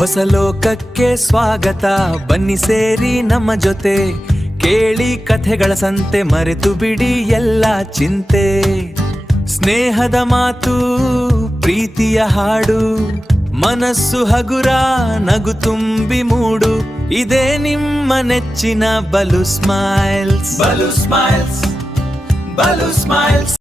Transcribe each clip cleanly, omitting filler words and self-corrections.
ಹೊಸ ಲೋಕಕ್ಕೆ ಸ್ವಾಗತ, ಬನ್ನಿ ಸೇರಿ ನಮ್ಮ ಜೊತೆ, ಕೇಳಿ ಕಥೆಗಳ ಸಂತೆ, ಮರೆತು ಬಿಡಿ ಎಲ್ಲ ಚಿಂತೆ. ಸ್ನೇಹದ ಮಾತು, ಪ್ರೀತಿಯ ಹಾಡು, ಮನಸ್ಸು ಹಗುರ, ನಗು ತುಂಬಿ ಮೂಡು, ಇದೇ ನಿಮ್ಮ ನೆಚ್ಚಿನ ಬಲು ಸ್ಮೈಲ್ಸ್. ಬಲು ಸ್ಮೈಲ್ಸ್, ಬಲು ಸ್ಮೈಲ್ಸ್.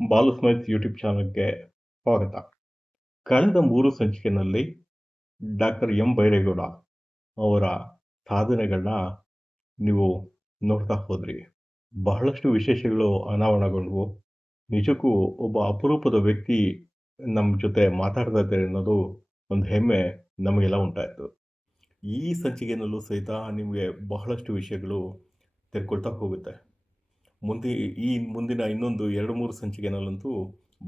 ಬಾಲು ಸ್ಮೈಲ್ಸ್ ಯೂಟ್ಯೂಬ್ ಚಾನಲ್ಗೆ ಸ್ವಾಗತ. ಕಳೆದ 3 ಸಂಚಿಕೆಯಲ್ಲಿ ಡಾಕ್ಟರ್ ಎಂ ಬೈರೇಗೌಡ ಅವರ ಸಾಧನೆಗಳನ್ನ ನೀವು ನೋಡ್ತಾ ಹೋದ್ರಿ. ಬಹಳಷ್ಟು ವಿಶೇಷಗಳು ಅನಾವರಣಗೊಂಡವು. ನಿಜಕ್ಕೂ ಒಬ್ಬ ಅಪರೂಪದ ವ್ಯಕ್ತಿ ನಮ್ಮ ಜೊತೆ ಮಾತಾಡ್ತಾ ಇದ್ದಾರೆ ಅನ್ನೋದು ಒಂದು ಹೆಮ್ಮೆ ನಮಗೆಲ್ಲ ಉಂಟಾಯಿತು. ಈ ಸಂಚಿಕೆಯಲ್ಲೂ ಸಹಿತ ನಿಮಗೆ ಬಹಳಷ್ಟು ವಿಷಯಗಳು ತಿಳ್ಕೊಳ್ತಾ ಹೋಗುತ್ತೆ. ಮುಂದಿನ ಇನ್ನೊಂದು 2-3 ಸಂಚಿಕೆನಲ್ಲಂತೂ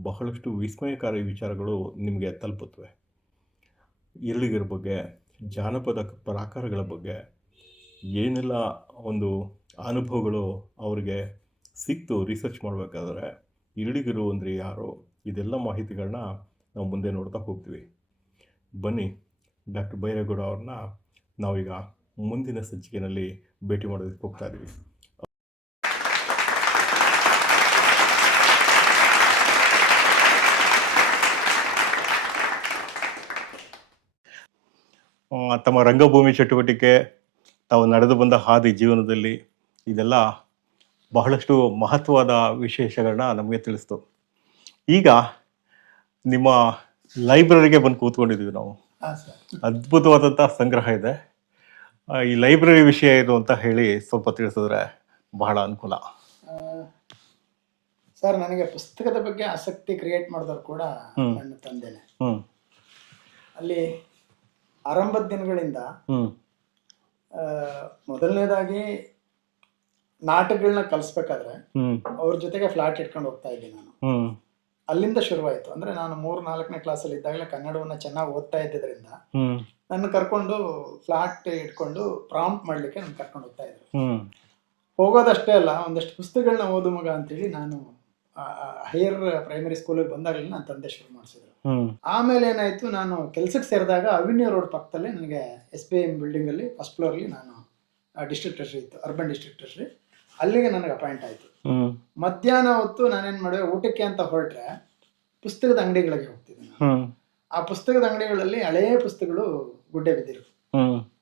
ಬಹಳಷ್ಟು ವಿಸ್ಮಯಕಾರಿ ವಿಚಾರಗಳು ನಿಮಗೆ ತಲುಪುತ್ತವೆ. ಇರಳಿಗರ ಬಗ್ಗೆ, ಜಾನಪದ ಪ್ರಾಕಾರಗಳ ಬಗ್ಗೆ ಏನೆಲ್ಲ ಒಂದು ಅನುಭವಗಳು ಅವರಿಗೆ ಸಿಕ್ತು ರಿಸರ್ಚ್ ಮಾಡಬೇಕಾದ್ರೆ, ಇರಳಿಗರು ಅಂದರೆ ಯಾರು, ಇದೆಲ್ಲ ಮಾಹಿತಿಗಳನ್ನ ನಾವು ಮುಂದೆ ನೋಡ್ತಾ ಹೋಗ್ತೀವಿ. ಬನ್ನಿ, ಡಾಕ್ಟರ್ ಬೈರೇಗೌಡ ಅವ್ರನ್ನ ನಾವೀಗ ಮುಂದಿನ ಸಂಚಿಕೆಯಲ್ಲಿ ಭೇಟಿ ಮಾಡೋದಕ್ಕೆ ಹೋಗ್ತಾ ಇದ್ದೀವಿ. ತಮ್ಮ ರಂಗಭೂಮಿ ಚಟುವಟಿಕೆ, ತಾವು ನಡೆದು ಬಂದ ಹಾದಿ ಜೀವನದಲ್ಲಿ ಇದೆಲ್ಲ ಬಹಳಷ್ಟು ಮಹತ್ವದ ವಿಶೇಷಗಳನ್ನ ನಮಗೆ ತಿಳಿಸ್ತು. ಈಗ ನಿಮ್ಮ ಲೈಬ್ರರಿಗೆ ಬಂದು ಕೂತ್ಕೊಂಡಿದ್ದೀವಿ ನಾವು. ಅದ್ಭುತವಾದಂಥ ಸಂಗ್ರಹ ಇದೆ. ಈ ಲೈಬ್ರರಿ ವಿಷಯ ಏನು ಅಂತ ಹೇಳಿ ಸ್ವಲ್ಪ ತಿಳಿಸಿದ್ರೆ ಬಹಳ ಅನುಕೂಲ. ಸರ್, ನನಗೆ ಪುಸ್ತಕದ ಬಗ್ಗೆ ಆಸಕ್ತಿ ಕ್ರಿಯೇಟ್ ಮಾಡಿದವರು ಕೂಡ ನನ್ನ ತಂದೆನೆ. ಅಲ್ಲಿ ಆರಂಭದ ದಿನಗಳಿಂದ ಮೊದಲನೇದಾಗಿ ನಾಟಕಗಳನ್ನ ಕಲಿಸ್ಬೇಕಾದ್ರೆ ಅವ್ರ ಜೊತೆಗೆ ಫ್ಲಾಟ್ ಇಟ್ಕೊಂಡು ಹೋಗ್ತಾ ಇದ್ದೆ ನಾನು. ಅಲ್ಲಿಂದ ಶುರುವಾಯಿತು. ಅಂದ್ರೆ ನಾನು 3-4ನೇ ಕ್ಲಾಸಲ್ಲಿ ಇದ್ದಾಗಲೇ ಕನ್ನಡವನ್ನ ಚೆನ್ನಾಗಿ ಓದ್ತಾ ಇದ್ದಿದ್ರಿಂದ ನನ್ನ ಕರ್ಕೊಂಡು ಫ್ಲಾಟ್ ಇಟ್ಕೊಂಡು ಪ್ರಾಂಪ್ಟ್ ಮಾಡ್ಲಿಕ್ಕೆ ನನ್ನ ಕರ್ಕೊಂಡು ಹೋಗ್ತಾ ಇದ್ರು. ಹೋಗೋದಷ್ಟೇ ಅಲ್ಲ, ಒಂದಷ್ಟು ಪುಸ್ತಕಗಳನ್ನ ಓದು ಮಗ ಅಂತೇಳಿ ನಾನು ಹೈಯರ್ ಪ್ರೈಮರಿ ಸ್ಕೂಲಿಗೆ ಬಂದಾಗಲೇ ನನ್ನ ತಂದೆ ಶುರು ಮಾಡಿಸಿದ್ರು. ಆಮೇಲೆ ಏನಾಯ್ತು, ನಾನು ಕೆಲ್ಸಕ್ಕೆ ಸೇರಿದಾಗ ಅವಿನ್ಯೂ ರೋಡ್ ಪಕ್ಕದಲ್ಲೇ ನನಗೆ SBI ಬಿಲ್ಡಿಂಗ್ ಅಲ್ಲಿ ಫಸ್ಟ್ ಫ್ಲೋರ್ ಅಲ್ಲಿ ನಾನು ಡಿಸ್ಟ್ರಿಕ್ಟ್ ಟ್ರೆಷರಿ ಇತ್ತು, ಅರ್ಬನ್ ಡಿಸ್ಟ್ರಿಕ್ಟ್ ಟ್ರೆಷರಿ, ಅಲ್ಲಿಗೆ ನನಗೆ ಅಪಾಯಿಂಟ್ ಆಯ್ತು. ಮಧ್ಯಾಹ್ನ ಹೊತ್ತು ನಾನೇನ್ ಮಾಡುವೆ, ಊಟಕ್ಕೆ ಅಂತ ಹೊರಟ್ರೆ ಪುಸ್ತಕದ ಅಂಗಡಿಗಳಿಗೆ ಹೋಗ್ತಿದ್ದೆ ನಾನು. ಆ ಪುಸ್ತಕದ ಅಂಗಡಿಗಳಲ್ಲಿ ಹಳೆಯ ಪುಸ್ತಕಗಳು ಗುಡ್ಡೆ ಬಿದ್ದಿರು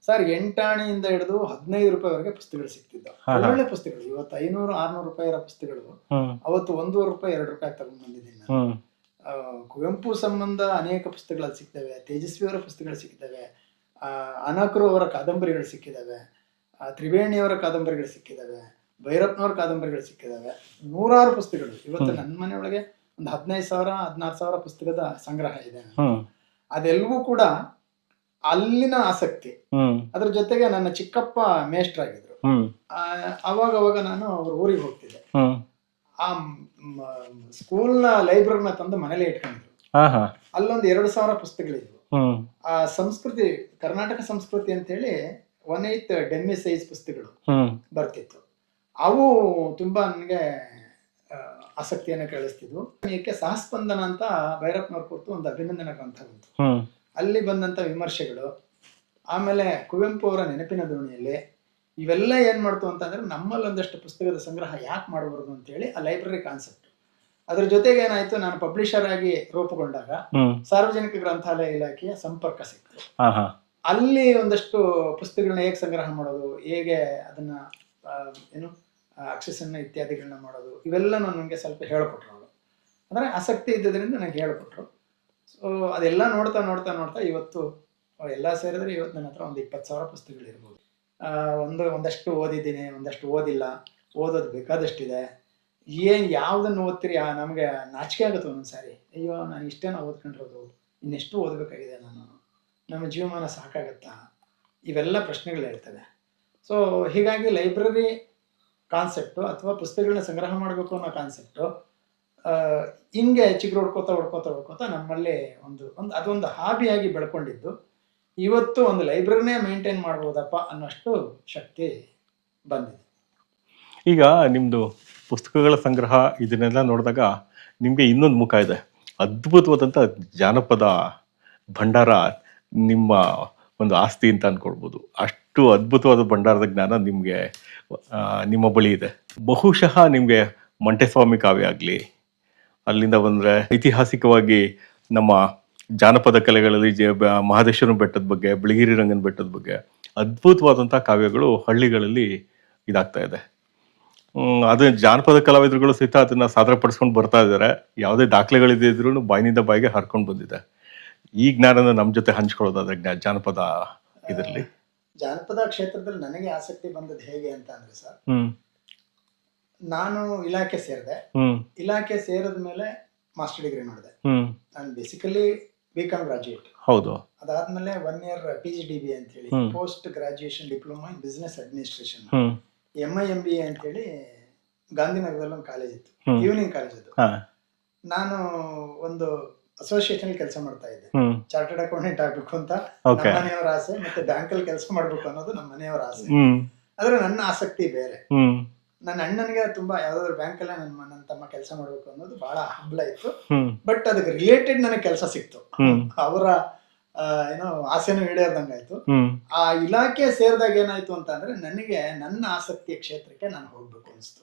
ಸರ್. 8 ಆಣೆಯಿಂದ ಹಿಡಿದು 15 ರೂಪಾಯಿವರೆಗೆ ಪುಸ್ತಕಗಳು ಸಿಗ್ತಿದ್ದ, ಒಳ್ಳೊಳ್ಳೆ ಪುಸ್ತಕಗಳು. ಇವತ್ತು 500-600 ರೂಪಾಯಿ ಇರೋ ಪುಸ್ತಕಗಳು ಅವತ್ತು 1.5 ರೂಪಾಯಿ 2 ರೂಪಾಯಿ ತಗೊಂಡ್ ಬಂದಿದ್ದೀನಿ ನಾನು. ಕುವೆಂಪು ಸಂಬಂಧ ಅನೇಕ ಪುಸ್ತಕಗಳು ಸಿಗ್ತವೆ, ತೇಜಸ್ವಿಯವರ ಪುಸ್ತಕಗಳು ಸಿಗ್ತವೆ, ಅನಕರು ಅವರ ಕಾದಂಬರಿಗಳು ಸಿಕ್ಕಿದಾವೆ, ತ್ರಿವೇಣಿಯವರ ಕಾದಂಬರಿಗಳು ಸಿಕ್ಕಿದಾವೆ, ಭೈರಪ್ಪನವರ ಕಾದಂಬರಿಗಳು ಸಿಕ್ಕಿದಾವೆ, ನೂರಾರು ಪುಸ್ತಕಗಳು. ಇವತ್ತು ನನ್ನ ಮನೆಯೊಳಗೆ ಒಂದು 15,000-16,000 ಪುಸ್ತಕದ ಸಂಗ್ರಹ ಇದೆ. ಅದೆಲ್ಲವೂ ಕೂಡ ಅಲ್ಲಿನ ಆಸಕ್ತಿ. ಅದ್ರ ಜೊತೆಗೆ ನನ್ನ ಚಿಕ್ಕಪ್ಪ ಮೇಷ್ಟ್ರಾಗಿದ್ರು. ಅವಾಗ ನಾನು ಅವ್ರ ಊರಿಗೆ ಹೋಗ್ತಿದ್ದೆ. ಆ ಸ್ಕೂಲ್ನ ಲೈಬ್ರರಿನ ತಂದು ಮನೇಲೆ ಇಟ್ಕೊಂಡಿದ್ರು. ಅಲ್ಲೊಂದು 2,000 ಪುಸ್ತಕಗಳಿದ್ವು. ಆ ಸಂಸ್ಕೃತಿ, ಕರ್ನಾಟಕ ಸಂಸ್ಕೃತಿ ಅಂತ ಹೇಳಿ 1/8 ಡೆಮ್ಮಿ ಸೈಜ್ ಪುಸ್ತಕಗಳು ಬರ್ತಿತ್ತು. ಅವು ತುಂಬಾ ನನಗೆ ಆಸಕ್ತಿಯನ್ನು ಕೇಳಿಸ್ತಿದ್ವು. ಏಕೆ ಸಹಸ್ಪಂದನ ಅಂತ ಭೈರಪ್ಪನವ್ರ ಕುರಿತು ಒಂದು ಅಭಿನಂದನಾ ಗ್ರಂಥ ಬಂತು. ಅಲ್ಲಿ ಬಂದಂತ ವಿಮರ್ಶೆಗಳು, ಆಮೇಲೆ ಕುವೆಂಪು ಅವರ ನೆನಪಿನ ದೋಣಿಯಲ್ಲಿ, ಇವೆಲ್ಲ ಏನ್ ಮಾಡ್ತು ಅಂತಂದ್ರೆ ನಮ್ಮಲ್ಲಿ ಒಂದಷ್ಟು ಪುಸ್ತಕದ ಸಂಗ್ರಹ ಯಾಕೆ ಮಾಡಬಾರ್ದು ಅಂತ ಹೇಳಿ ಆ ಲೈಬ್ರರಿ ಕಾನ್ಸೆಪ್ಟ್. ಅದ್ರ ಜೊತೆಗೆ ಏನಾಯ್ತು, ನಾನು ಪಬ್ಲಿಷರ್ ಆಗಿ ರೂಪುಗೊಂಡಾಗ ಸಾರ್ವಜನಿಕ ಗ್ರಂಥಾಲಯ ಇಲಾಖೆಯ ಸಂಪರ್ಕ ಸಿಕ್ತು. ಅಲ್ಲಿ ಒಂದಷ್ಟು ಪುಸ್ತಕಗಳನ್ನ ಹೇಗೆ ಸಂಗ್ರಹ ಮಾಡೋದು, ಹೇಗೆ ಅದನ್ನ ಅಕ್ಷಸನ್ನ ಇತ್ಯಾದಿಗಳನ್ನ ಮಾಡೋದು, ಇವೆಲ್ಲ ನನಗೆ ಸ್ವಲ್ಪ ಹೇಳ್ಕೊಟ್ರು ಅವರು. ಅಂದ್ರೆ ಆಸಕ್ತಿ ಇದ್ದದ್ರಿಂದ ನನಗೆ ಹೇಳ್ಕೊಟ್ರು. ಸೊ ಅದೆಲ್ಲ ನೋಡ್ತಾ ನೋಡ್ತಾ ನೋಡ್ತಾ ಇವತ್ತು ಎಲ್ಲ ಸೇರಿದ್ರೆ ಇವತ್ತು ನನ್ನ ಹತ್ರ ಒಂದು 20,000 ಪುಸ್ತಕಗಳಿರ್ಬೋದು. ಒಂದಷ್ಟು ಓದಿದ್ದೀನಿ, ಒಂದಷ್ಟು ಓದಿಲ್ಲ, ಓದೋದು ಬೇಕಾದಷ್ಟಿದೆ. ಯಾವ್ದನ್ನು ಓದ್ತೀರಿ, ನಮಗೆ ನಾಚಿಕೆ ಆಗುತ್ತೆ ಒಂದೊಂದ್ಸಾರಿ. ಅಯ್ಯೋ, ನಾನು ಇಷ್ಟೇನ ಓದ್ಕೊಂಡಿರೋದು, ಇನ್ನೆಷ್ಟು ಓದಬೇಕಾಗಿದೆ, ನಮ್ಮ ಜೀವಮಾನ ಸಾಕಾಗತ್ತಾ, ಇವೆಲ್ಲ ಪ್ರಶ್ನೆಗಳು ಹೇಳ್ತವೆ. ಸೊ ಹೀಗಾಗಿ ಲೈಬ್ರರಿ ಕಾನ್ಸೆಪ್ಟು ಅಥವಾ ಪುಸ್ತಕಗಳನ್ನ ಸಂಗ್ರಹ ಮಾಡಬೇಕು ಅನ್ನೋ ಕಾನ್ಸೆಪ್ಟು ಹಿಂಗೆ ಚಿಗುರು ಹೊಡ್ಕೋತಾ ನಮ್ಮಲ್ಲಿ ಅದೊಂದು ಹಾಬಿಯಾಗಿ ಬೆಳ್ಕೊಂಡಿದ್ದು ಇವತ್ತು ಒಂದು ಲೈಬ್ರರಿನೇ ಮೇಂಟೈನ್ ಮಾಡ್ಬೋದಪ್ಪ ಅನ್ನೋಷ್ಟು ಶಕ್ತಿ ಬಂದಿದೆ. ಈಗ ನಿಮ್ಮದು ಪುಸ್ತಕಗಳ ಸಂಗ್ರಹ ಇದನ್ನೆಲ್ಲ ನೋಡಿದಾಗ ನಿಮಗೆ ಇನ್ನೊಂದು ಮುಖ ಇದೆ. ಅದ್ಭುತವಾದಂಥ ಜಾನಪದ ಭಂಡಾರ ನಿಮ್ಮ ಒಂದು ಆಸ್ತಿ ಅಂತ ಅಂದ್ಕೊಳ್ಬೋದು. ಅಷ್ಟು ಅದ್ಭುತವಾದ ಭಂಡಾರದ ಜ್ಞಾನ ನಿಮಗೆ ನಿಮ್ಮ ಬಳಿ ಇದೆ. ಬಹುಶಃ ನಿಮಗೆ ಮಂಟೆಸ್ವಾಮಿ ಕಾವ್ಯ ಆಗಲಿ, ಅಲ್ಲಿಂದ ಬಂದರೆ ಐತಿಹಾಸಿಕವಾಗಿ ನಮ್ಮ ಜಾನಪದ ಕಲೆಗಳಲ್ಲಿ ಮಹದೇಶ್ವರನ ಬೆಟ್ಟದ ಬಗ್ಗೆ, ಬಿಳಿಗಿರಿ ರಂಗನ ಬೆಟ್ಟದ ಬಗ್ಗೆ ಅದ್ಭುತವಾದಂಥ ಕಾವ್ಯಗಳು ಹಳ್ಳಿಗಳಲ್ಲಿ ಇದಾಗ್ತಾ ಇದೆ. ಅದು ಜಾನಪದ ಕಲಾವಿದರುಗಳು ಸಹಿತ ಅದನ್ನು ಸಾದರಪಡಿಸ್ಕೊಂಡು ಬರ್ತಾ ಇದ್ದಾರೆ. ಯಾವುದೇ ದಾಖಲೆಗಳಿದ್ರೂ ಬಾಯಿನಿಂದ ಬಾಯಿಗೆ ಹರ್ಕೊಂಡು ಬಂದಿದೆ. ಈ ಜ್ಞಾನನ ನಮ್ಮ ಜೊತೆ ಹಂಚ್ಕೊಳ್ಳೋದಾದ್ರೆ ಜಾನಪದ ಇದರಲ್ಲಿ, ಜಾನಪದ ಕ್ಷೇತ್ರದಲ್ಲಿ ನನಗೆ ಆಸಕ್ತಿ ಬಂದದ್ದು ಹೇಗೆ ಅಂತ ಅಂದ್ರೆ ಸರ್, ನಾನು ಇಲಾಖೆ ಸೇರಿದೆ. ಇಲಾಖೆ ಸೇರಿದ ಮೇಲೆ ಮಾಸ್ಟರ್ ಡಿಗ್ರಿ ಮಾಡಿದೆ. ನಾನು ಬೇಸಿಕಲಿ ಬಿಕಾಮ್ ಗ್ರಾಜುಯೇಟ್. ಹೌದು. ಅದಾದ್ಮೇಲೆ 1 year PGDB ಅಂತ ಹೇಳಿ, post graduation diploma in business administration, MIMBA ಅಂತ ಹೇಳಿ ಗಾಂಧಿನಗರದಲ್ಲಿ ಒಂದು ಕಾಲೇಜ್ ಇತ್ತು, ಈವ್ನಿಂಗ್ ಕಾಲೇಜ್ ಅದು. ನಾನು ಒಂದು ಅಸೋಸಿಯೇಷನ್ ಕೆಲಸ ಮಾಡ್ತಾ ಇದ್ದೆ. ಚಾರ್ಟರ್ಡ್ ಅಕೌಂಟೆಂಟ್ ಆಗ್ಬೇಕು ಅಂತ ನಮ್ಮ ಮನೆಯವರ ಆಸೆ, ಮತ್ತೆ ಬ್ಯಾಂಕ್ ಅಲ್ಲಿ ಕೆಲಸ ಮಾಡ್ಬೇಕು ಅನ್ನೋದು ನಮ್ಮ ಮನೆಯವರ ಆಸೆ. ಆದ್ರೆ ನನ್ನ ಆಸಕ್ತಿ ಬೇರೆ. ನನ್ನ ಅಣ್ಣನಿಗೆ ತುಂಬಾ ಯಾವ್ದಾದ್ರು ಬ್ಯಾಂಕ್ ಅಲ್ಲೇ ನನ್ನ ತಮ್ಮ ಕೆಲಸ ಮಾಡ್ಬೇಕು ಅನ್ನೋದು ಬಹಳ ಹಂಬಲ ಇತ್ತು. ಬಟ್ ಅದಕ್ಕೆ ರಿಲೇಟೆಡ್ ನನಗೆ ಕೆಲಸ ಸಿಕ್ತು. ಅವರ ಏನೋ ಆಸೆನೂ ಈಡೇರ್ದಂಗಾಯ್ತು. ಆ ಇಲಾಖೆ ಸೇರಿದಾಗ ಏನಾಯ್ತು ಅಂತ ಅಂದ್ರೆ ನನಗೆ ನನ್ನ ಆಸಕ್ತಿಯ ಕ್ಷೇತ್ರಕ್ಕೆ ನಾನು ಹೋಗ್ಬೇಕು ಅನಿಸ್ತು.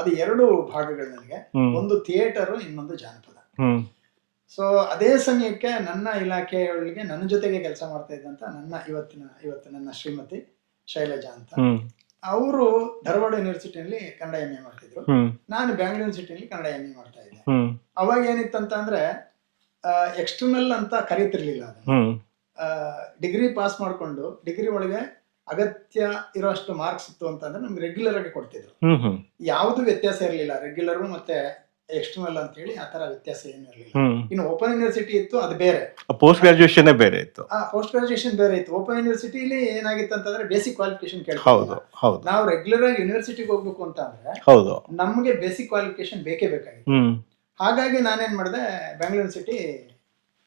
ಅದು 2 ಭಾಗಗಳು ನನಗೆ, ಒಂದು ಥಿಯೇಟರ್, ಇನ್ನೊಂದು ಜಾನಪದ. ಸೊ ಅದೇ ಸಮಯಕ್ಕೆ ನನ್ನ ಇಲಾಖೆಯೊಳಗೆ ನನ್ನ ಜೊತೆಗೆ ಕೆಲಸ ಮಾಡ್ತಾ ಇದ್ದಂತ ಇವತ್ತು ನನ್ನ ಶ್ರೀಮತಿ ಶೈಲಜಾ ಅಂತ, ಅವರು ಧಾರವಾಡ ಯೂನಿವರ್ಸಿಟಿಯಲ್ಲಿ ಕನ್ನಡ MA ಮಾಡ್ತಿದ್ರು. ನಾನು ಬ್ಯಾಂಗ್ಳೂರ್ ಯೂನಿವರ್ಸಿಟಿಯಲ್ಲಿ ಕನ್ನಡ MA ಮಾಡ್ತಾ ಇದ್ದೆ. ಅವಾಗ ಏನಿತ್ತಂತ ಅಂದ್ರೆ ಎಕ್ಸ್ಟರ್ನಲ್ ಅಂತ ಕರೀತಿರ್ಲಿಲ್ಲ ಅದನ್ನ. ಡಿಗ್ರಿ ಪಾಸ್ ಮಾಡ್ಕೊಂಡು ಡಿಗ್ರಿ ಒಳಗೆ ಅಗತ್ಯ ಇರೋಷ್ಟು ಮಾರ್ಕ್ಸ್ ಇತ್ತು ಅಂತಂದ್ರೆ ನಮ್ಗೆ ರೆಗ್ಯುಲರ್ ಆಗಿ ಕೊಡ್ತಿದ್ರು. ಯಾವ್ದು ವ್ಯತ್ಯಾಸ ಇರಲಿಲ್ಲ, ರೆಗ್ಯುಲರ್ ಮತ್ತೆ ಎಕ್ಸ್ಟರ್ನಲ್ ಅಂತ ಹೇಳಿ ಆತರ ವ್ಯತ್ಯಾಸ ಏನು ಇರಲಿಲ್ಲ. ಇನ್ನು ಓಪನ್ ಯೂನಿವರ್ಸಿಟಿ ಇತ್ತು, ಅದು ಬೇರೆ. ಪೋಸ್ಟ್ ಗ್ರಾಜುಯೇಷನ್ ಬೇರೆ ಇತ್ತು. ಪೋಸ್ಟ್ ಗ್ರಾಜುಯೇಷನ್ ಬೇರೆ ಇತ್ತು. ಓಪನ್ ಯೂನಿವರ್ಸಿಟಿಲಿ ಏನಾಗಿತ್ತು ಅಂತಂದ್ರೆ ಬೇಸಿಕ್ ಕ್ವಾಲಿಫಿಕೇಶನ್ ಕೇಳ್ತಾರೆ. ನಾವು ರೆಗ್ಯುಲರ್ ಆಗಿ ಯೂನಿವರ್ಸಿಟಿಗೆ ಹೋಗ್ಬೇಕು ಅಂತ ಅಂದ್ರೆ ನಮ್ಗೆ ಬೇಸಿಕ್ ಕ್ವಾಲಿಫಿಕೇಶನ್ ಬೇಕೇ ಬೇಕಾಗಿತ್ತು. ಹಾಗಾಗಿ ನಾನೇನ್ ಮಾಡಿದೆ, ಬ್ಯಾಂಗ್ಳೂರ್ ಯೂನಿವರ್ಸಿಟಿ